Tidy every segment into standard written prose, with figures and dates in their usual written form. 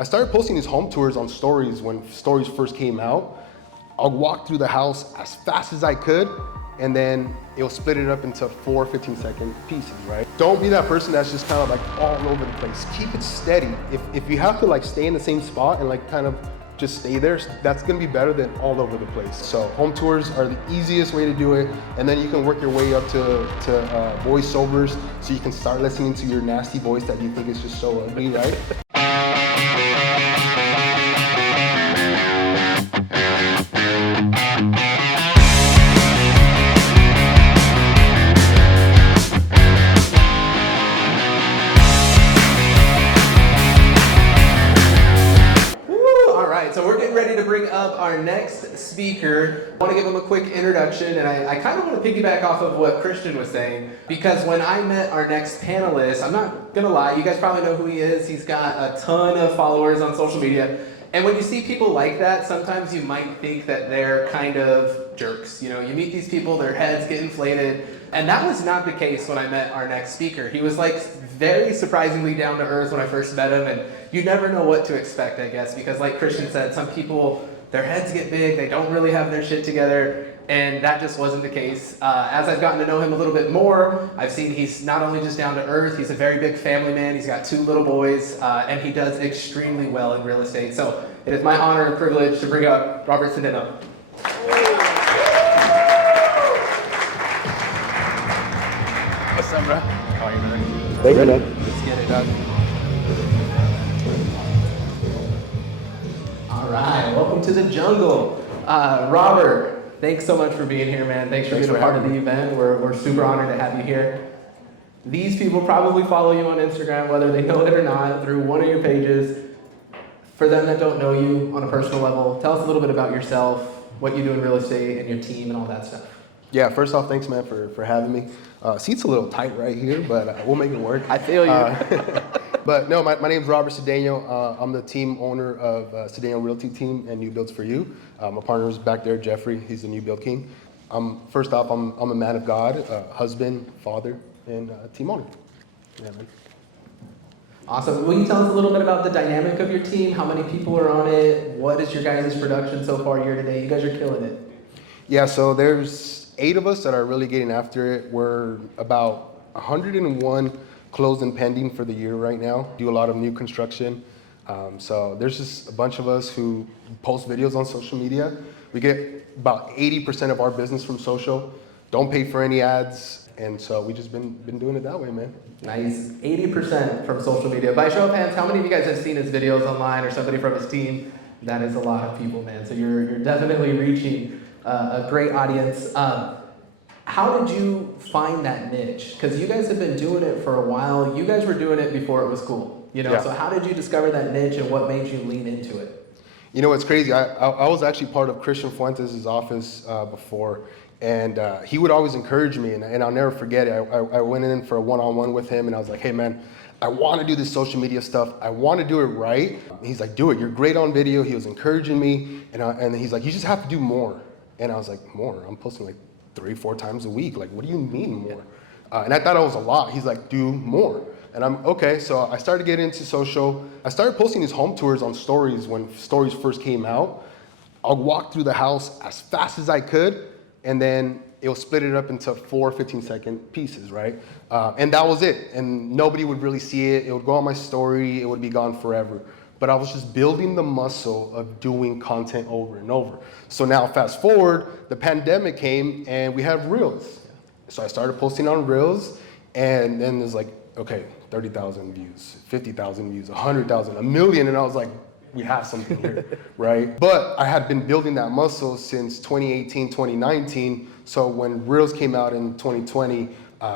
I started posting these home tours on stories when stories first came out. I'll walk through the house as fast as I could, and then it'll split it up into 4 15-second pieces, right? Don't be that person that's just kind of like all over the place. Keep it steady. If you have to like stay in the same spot and like kind of just stay there, that's gonna be better than all over the place. So home tours are the easiest way to do it, and then you can work your way up to voiceovers, so you can start listening to your nasty voice that you think is just so ugly, right? So we're getting ready to bring up our next speaker. I want to give him a quick introduction, and I kind of want to piggyback off of what Christian was saying, because when I met our next panelist, I'm not going to lie, you guys probably know who he is. He's got a ton of followers on social media. And when you see people like that, sometimes you might think that they're kind of jerks. You know, you meet these people, their heads get inflated. And that was not the case when I met our next speaker. He was like very surprisingly down to earth when I first met him, and you never know what to expect, I guess, because like Christian said, some people, their heads get big, they don't really have their shit together, and that just wasn't the case. As I've gotten to know him a little bit more, I've seen he's not only just down to earth, he's a very big family man, he's got 2 little boys, and he does extremely well in real estate. So it is my honor and privilege to bring up Robert Cedeño. What's up, bro? How are you doing? Thank you, man. Let's get it done. All right, welcome to the jungle. Robert, thanks so much for being here, man. Thanks for being a part of the event. We're super honored to have you here. These people probably follow you on Instagram, whether they know it or not, through one of your pages. For them that don't know you on a personal level, tell us a little bit about yourself, what you do in real estate, and your team, and all that stuff. Yeah, first off, thanks, man, for having me. Seat's a little tight right here, but we'll make it work. I feel you. But no, my name's Robert Cedeño. I'm the team owner of Cedeño Realty Team and New Builds for You. My partner's back there, Jeffrey. He's the New Build King. First off, I'm a man of God, husband, father, and team owner. Yeah, man. Awesome. Will you tell us a little bit about the dynamic of your team? How many people are on it? What is your guys' production so far year to date? You guys are killing it. Yeah, so there's 8 of us that are really getting after it. We're about 101 closed and pending for the year right now. Do a lot of new construction. So there's just a bunch of us who post videos on social media. We get about 80% of our business from social. Don't pay for any ads. And so we just been doing it that way, man. Nice. 80% from social media. By show of hands, how many of you guys have seen his videos online or somebody from his team? That is a lot of people, man. So you're definitely reaching a great audience. How did you find that niche? Because you guys have been doing it for a while. You guys were doing it before it was cool. You know, yeah. So how did you discover that niche, and what made you lean into it? You know, it's crazy. I was actually part of Christian Fuentes' office before, and he would always encourage me, and I'll never forget it. I went in for a one-on-one with him, and I was like, hey, man, I want to do this social media stuff. I want to do it right. He's like, do it. You're great on video. He was encouraging me, and he's like, you just have to do more. And I was like, more? I'm posting like 3-4 times a week. Like, what do you mean more? And I thought it was a lot. He's like, do more. And I'm okay. So I started getting into social. I started posting these home tours on stories when stories first came out. I'll walk through the house as fast as I could, and then it'll split it up into 4 15-second pieces, right? And that was it. And nobody would really see it. It would go on my story. It would be gone forever. But I was just building the muscle of doing content over and over. So now fast forward, the pandemic came and we have Reels. So I started posting on Reels, and then there's like, okay, 30,000 views, 50,000 views, 100,000, 1 million. And I was like, we have something here, right? But I had been building that muscle since 2018, 2019. So when Reels came out in 2020,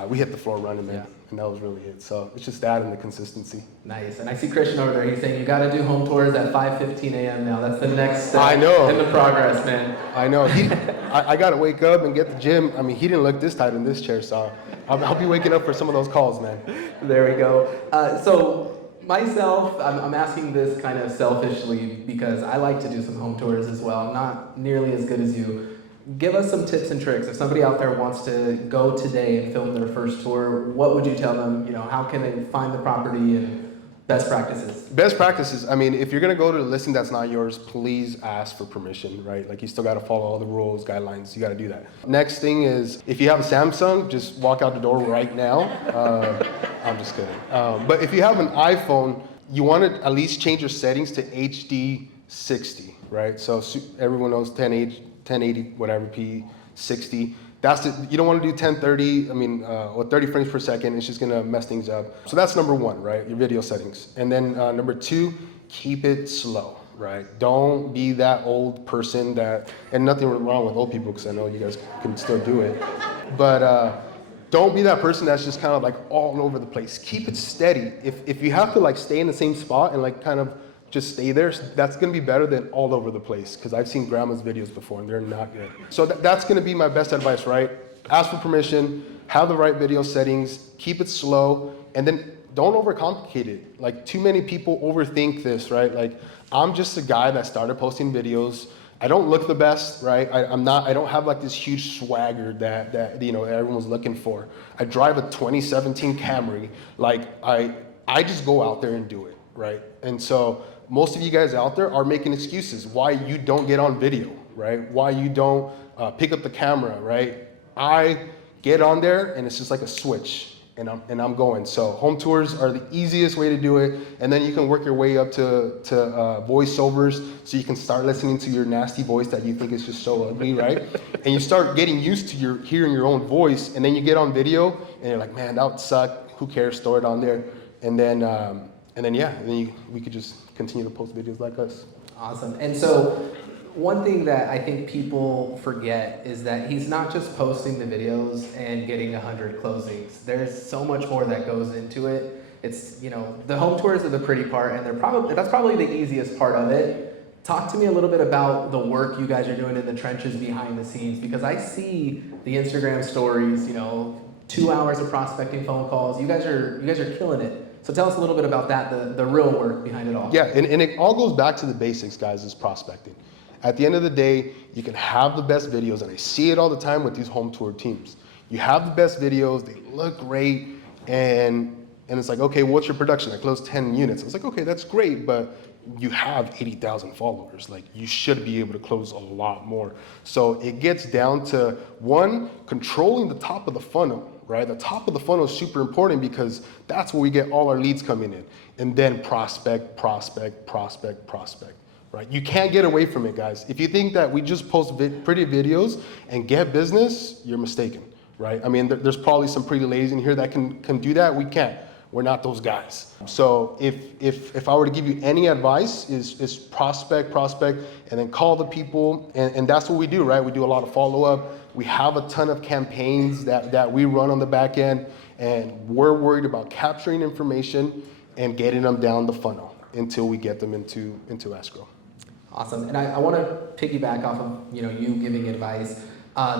we hit the floor running, man. Yeah. And that was really it. So it's just that and the consistency. Nice. And I see Christian over there. He's saying you got to do home tours at 5:15 a.m. now. That's the next step I know. in the progress, man. I know. I got to wake up and get the gym. I mean, he didn't look this tight in this chair, so I'll be waking up for some of those calls, man. There we go. So myself, I'm asking this kind of selfishly because I like to do some home tours as well. I'm not nearly as good as you. Give us some tips and tricks. If somebody out there wants to go today and film their first tour, what would you tell them? You know, how can they find the property and Best practices. Best practices. I mean, if you're gonna go to a listing that's not yours, please ask for permission, right? Like you still gotta follow all the rules, guidelines. You gotta do that. Next thing is, if you have a Samsung, just walk out the door right now. I'm just kidding. But if you have an iPhone, you want to at least change your settings to HD 60, right? So everyone knows 1080, whatever, P 60. That's it. You don't want to do 1030, or 30 frames per second. It's just going to mess things up. So that's number one, right? Your video settings. And then number two, keep it slow, right? Don't be that old person and nothing wrong with old people because I know you guys can still do it. But don't be that person that's just kind of like all over the place. Keep it steady. If you have to like stay in the same spot and like kind of just stay there, that's gonna be better than all over the place, because I've seen grandma's videos before and they're not good. So that's gonna be my best advice, right? Ask for permission, have the right video settings, keep it slow, and then don't overcomplicate it. Like too many people overthink this, right? Like I'm just a guy that started posting videos. I don't look the best, right? I don't have like this huge swagger that everyone's looking for. I drive a 2017 Camry. Like I just go out there and do it, right? And so most of you guys out there are making excuses why you don't get on video, right? Why you don't pick up the camera, right? I get on there and it's just like a switch. And I'm going. So home tours are the easiest way to do it, and then you can work your way up to voiceovers, so you can start listening to your nasty voice that you think is just so ugly, right? And you start getting used to hearing your own voice, and then you get on video, and you're like, man, that would suck. Who cares? Throw it on there, and then we could just continue to post videos like us. Awesome. And so one thing that I think people forget is that he's not just posting the videos and getting 100 closings. There's so much more that goes into it. It's, the home tours are the pretty part, and that's probably the easiest part of it. Talk to me a little bit about the work you guys are doing in the trenches behind the scenes, because I see the Instagram stories, 2 hours of prospecting phone calls. You guys are killing it. So tell us a little bit about that, the real work behind it all. Yeah, and it all goes back to the basics, guys, is prospecting. At the end of the day, you can have the best videos, and I see it all the time with these home tour teams. You have the best videos, they look great, and it's like, okay, what's your production? I closed 10 units. It's like, okay, that's great, but you have 80,000 followers. Like, you should be able to close a lot more. So it gets down to, one, controlling the top of the funnel, right? The top of the funnel is super important because that's where we get all our leads coming in. And then prospect. Right? You can't get away from it, guys. If you think that we just post pretty videos and get business, you're mistaken, right? I mean, there's probably some pretty ladies in here that can do that. We can't. We're not those guys. So if I were to give you any advice, is prospect, and then call the people, and that's what we do, right? We do a lot of follow-up. We have a ton of campaigns that we run on the back end, and we're worried about capturing information and getting them down the funnel until we get them into escrow. Awesome. And I want to piggyback off of you giving advice.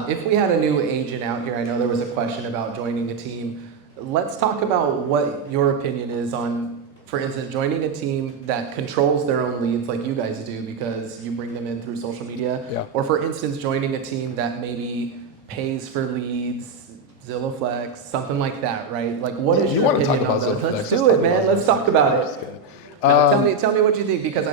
If we had a new agent out here, I know there was a question about joining a team. Let's talk about what your opinion is on, for instance, joining a team that controls their own leads like you guys do because you bring them in through social media. Yeah. Or for instance, joining a team that maybe pays for leads, Zillow Flex, something like that, right? Like, what is your opinion on those? Let's do it, man. Let's talk about it. Tell me what you think, because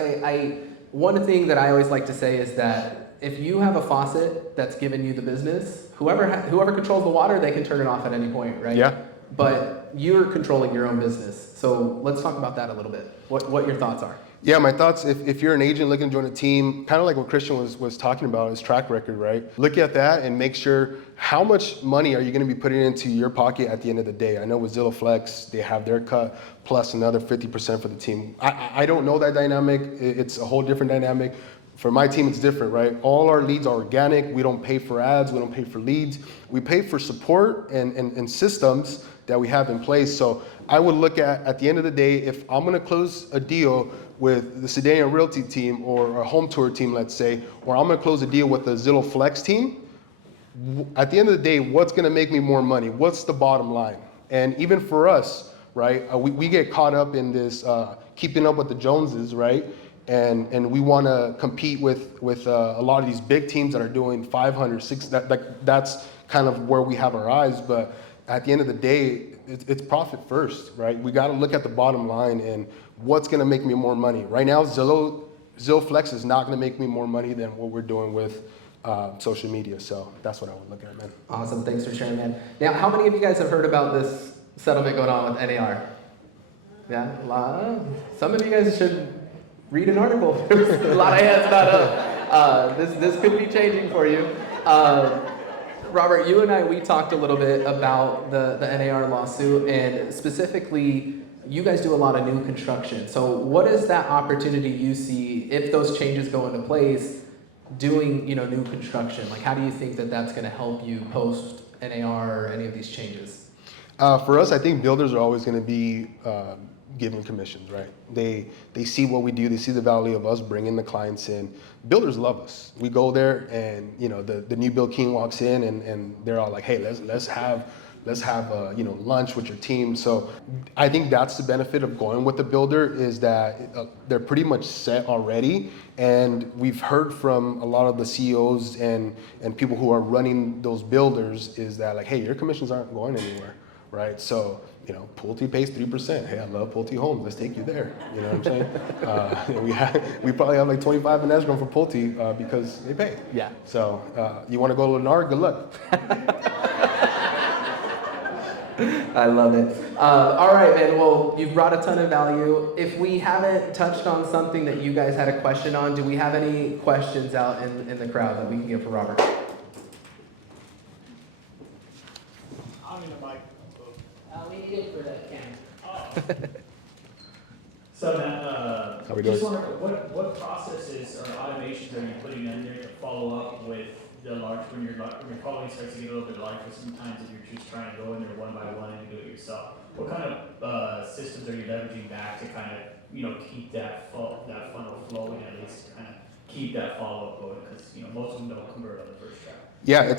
one thing that I always like to say is that if you have a faucet that's giving you the business, whoever controls the water, they can turn it off at any point, right? Yeah. But you're controlling your own business. So let's talk about that a little bit. What your thoughts are. Yeah, my thoughts, if you're an agent looking to join a team, kind of like what Christian was talking about, his track record, right? Look at that and make sure how much money are you going to be putting into your pocket at the end of the day. I know with Zillow Flex, they have their cut plus another 50% for the team. I don't know that dynamic. It's a whole different dynamic. For my team, it's different, right? All our leads are organic. We don't pay for ads. We don't pay for leads. We pay for support and systems that we have in place. So I would look at the end of the day, if I'm going to close a deal with the Cedeño Realty team or a home tour team, let's say, or I'm going to close a deal with the Zillow Flex team, at the end of the day, what's going to make me more money? What's the bottom line? And even for us, right, we get caught up in this keeping up with the Joneses, right? And we want to compete with a lot of these big teams that are doing 500, 600. That's kind of where we have our eyes. But at the end of the day, it's profit first, right? We got to look at the bottom line, and what's going to make me more money? Right now, Zillow Flex is not going to make me more money than what we're doing with social media. So that's what I would look at, man. Awesome. Thanks for sharing, man. Now, how many of you guys have heard about this settlement going on with NAR? Yeah, a lot. Some of you guys should read an article. There's a lot of hands not up. This could be changing for you. Robert, you and I, we talked a little bit about the NAR lawsuit, and specifically, you guys do a lot of new construction. So what is that opportunity you see if those changes go into place, doing new construction? Like, how do you think that that's going to help you post NAR or any of these changes? For us, I think builders are always going to be given commissions, right? They see what we do. They see the value of us bringing the clients in. Builders love us. We go there, and the new build king walks in, and they're all like, "Hey, let's have lunch with your team." So I think that's the benefit of going with the builder, is that they're pretty much set already. And we've heard from a lot of the CEOs and people who are running those builders is that, like, hey, your commissions aren't going anywhere, right? So Pulte pays 3%. Hey, I love Pulte Homes. Let's take you there. You know what I'm saying? We probably have like 25 in escrow for Pulte because they pay. Yeah. So you want to go to Lennar? Good luck. I love it. All right, man. Well, you've brought a ton of value. If we haven't touched on something that you guys had a question on, do we have any questions out in the crowd that we can get for Robert? I'm in the mic. We need it for the camera. So Matt, How we doing? just wondering, what processes or automations are you putting in there to follow up with the large, when your following starts to get a little bit larger, sometimes if you're just trying to go in there one by one and do it yourself? What kind of systems are you leveraging back to kind of keep that funnel flowing, at least to kind of keep that follow-up going? Because most of them don't convert on the first try. Yeah,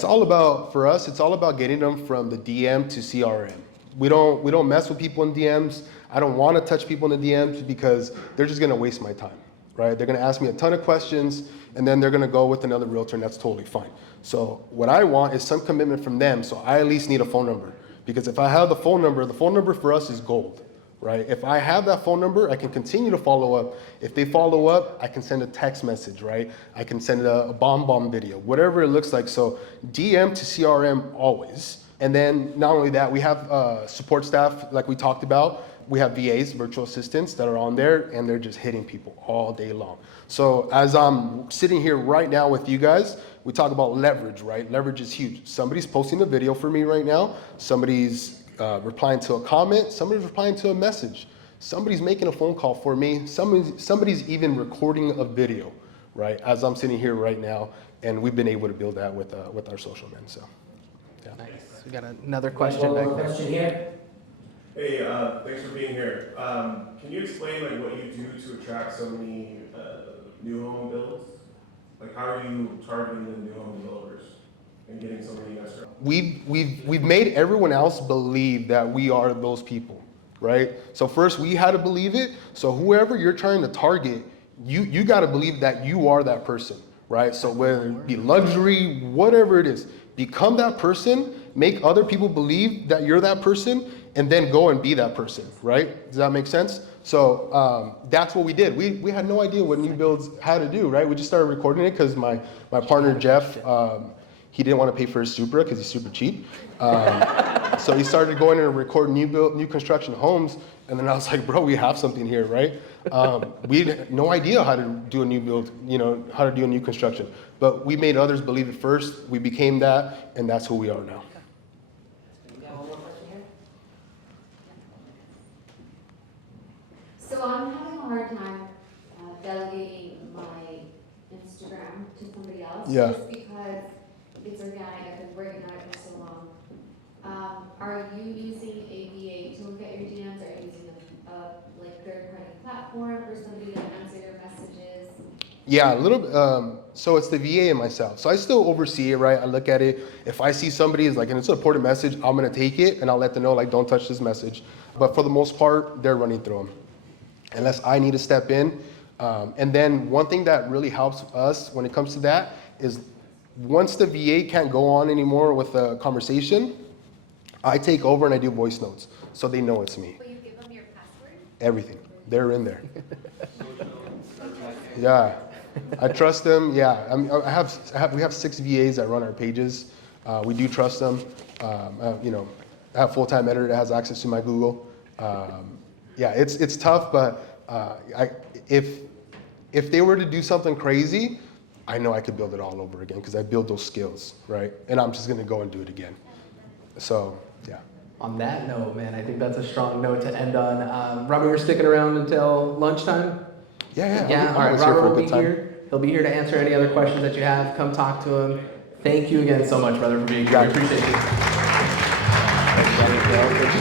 for us, it's all about getting them from the DM to CRM. We don't mess with people in DMs. I don't want to touch people in the DMs because they're just going to waste my time, right? They're going to ask me a ton of questions, and then they're going to go with another realtor, and that's totally fine. So what I want is some commitment from them, so I at least need a phone number. Because if I have the phone number for us is gold, right? If I have that phone number, I can continue to follow up. If they follow up, I can send a text message, right? I can send a bomb video, whatever it looks like. So DM to CRM always. And then not only that, we have support staff like we talked about. We have VAs, virtual assistants, that are on there, and they're just hitting people all day long. So as I'm sitting here right now with you guys, we talk about leverage, right? Leverage is huge. Somebody's posting a video for me right now. Somebody's replying to a comment. Somebody's replying to a message. Somebody's making a phone call for me. Somebody's even recording a video, right? As I'm sitting here right now, and we've been able to build that with our social men. So, yeah. Nice. We got another question back there. Question here. Hey, thanks for being here. Can you explain what you do to attract so many new home builds? Like, how are you targeting the new home builders and getting so many extra? We've made everyone else believe that we are those people, right? So first we had to believe it. So whoever you're trying to target, you got to believe that you are that person, right? So whether it be luxury, whatever it is, become that person, make other people believe that you're that person, and then go and be that person, right? Does that make sense? So that's what we did. We had no idea what new builds had to do, right? We just started recording it because my partner Jeff, he didn't want to pay for his Supra because he's super cheap. So he started going in and recording new construction homes, and then I was like, bro, we have something here, right? We had no idea how to do a new build, how to do a new construction. But we made others believe it first. We became that, and that's who we are now. We got one more question here. So I'm having a hard time delegating my Instagram to somebody else. Yeah. Just because it's organic, I've been working on it for so long. Are you using a VA to look at your DMs? Are you using a third-party platform for somebody to answer your messages? Yeah, a little bit. So it's the VA and myself. So I still oversee it, right? I look at it. If I see somebody is and it's an important message, I'm gonna take it and I'll let them know, don't touch this message. But for the most part, they're running through them, unless I need to step in. And then one thing that really helps us when it comes to that is once the VA can't go on anymore with the conversation, I take over and I do voice notes so they know it's me. Will you give them your password? Everything. they're in there. Yeah, I trust them. Yeah, we have 6 VAs that run our pages. We do trust them. You know, I have a full-time editor that has access to my Google. Yeah, it's tough, but if they were to do something crazy, I know I could build it all over again because I build those skills, right? And I'm just gonna go and do it again. So, yeah. On that note, man, I think that's a strong note to end on. Robert, we're sticking around until lunchtime? Yeah. Yeah, all right, Robert will be here. He'll be here to answer any other questions that you have. Come talk to him. Thank you again so much, brother, for being here. I appreciate you.